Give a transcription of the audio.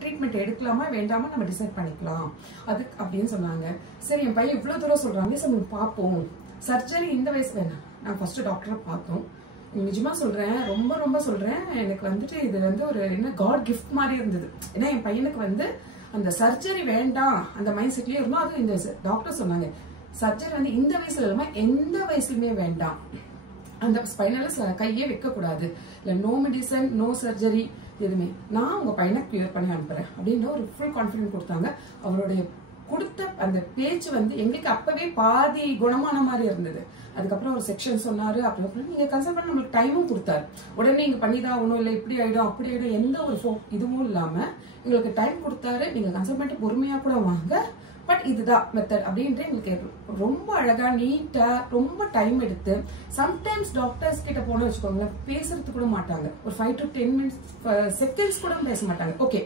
Treatment எடுக்கலாமா வேண்டாமா நம்ம டிசைட் பண்ணிக்கலாம் அது அப்படின்னு சொன்னாங்க. சரி என் பையன் இவ்வளவு தூரம் சொல்றாங்க, சரி பார்ப்போம், சர்ஜரி இந்த வயசு வேணாம். நான் ஃபர்ஸ்ட் டாக்டரை பார்த்தோம். நிஜமா சொல்றேன், ரொம்ப ரொம்ப சொல்றேன், எனக்கு வந்துட்டு இது வந்து ஒரு என்ன காட் கிஃப்ட் மாதிரி இருந்தது. ஏன்னா என் பையனுக்கு வந்து அந்த சர்ஜரி வேண்டாம் அந்த மைண்ட் செட்லயே இருந்தோம். அது இந்த டாக்டர் சொன்னாங்க சர்ஜரி வந்து இந்த வயசுல இல்லாம எந்த வயசுலயுமே வேண்டாம், அந்த ஸ்பைனல்ல கையே வைக்க கூடாது, இல்ல நோ மெடிசன் நோ சர்ஜரி எதுவுமே, நான் உங்க பையனை கிளியர் பண்ணி அனுப்புறேன் அப்படின்னு ஒரு ஃபுல் கான்ஃபிடன்ஸ் கொடுத்தாங்க. அவருடைய கொடுத்த அந்த பேச்சு வந்து எங்களுக்கு அப்பவே பாதி குணமான மாதிரி இருந்தது. அதுக்கப்புறம் ஒரு செக்ஷன் சொன்னாரு, அப்புறம் நீங்க கன்சல்ட் பண்ண நம்மளுக்கு டைமும் கொடுத்தாரு. உடனே நீங்க பண்ணிதான் ஒன்றும் இல்லை, இப்படி ஆயிடும் அப்படி ஆயிடும் எந்த ஒரு இதுவும் இல்லாம எங்களுக்கு டைம் கொடுத்தாரு. நீங்க கன்சல்ட் பண்ணிட்டு பொறுமையா கூட வாங்க, பட் இதுதான் மெத்தட் அப்படின்ட்டு எங்களுக்கு ரொம்ப அழகா நீட்டா ரொம்ப டைம் எடுத்து. சம்டைம்ஸ் டாக்டர்ஸ் கிட்ட போன வச்சுக்கோங்களேன், பேசுறது கூட மாட்டாங்க, ஒரு 5 to 10 minutes செகண்ட்ஸ் கூட பேச மாட்டாங்க. ஓகே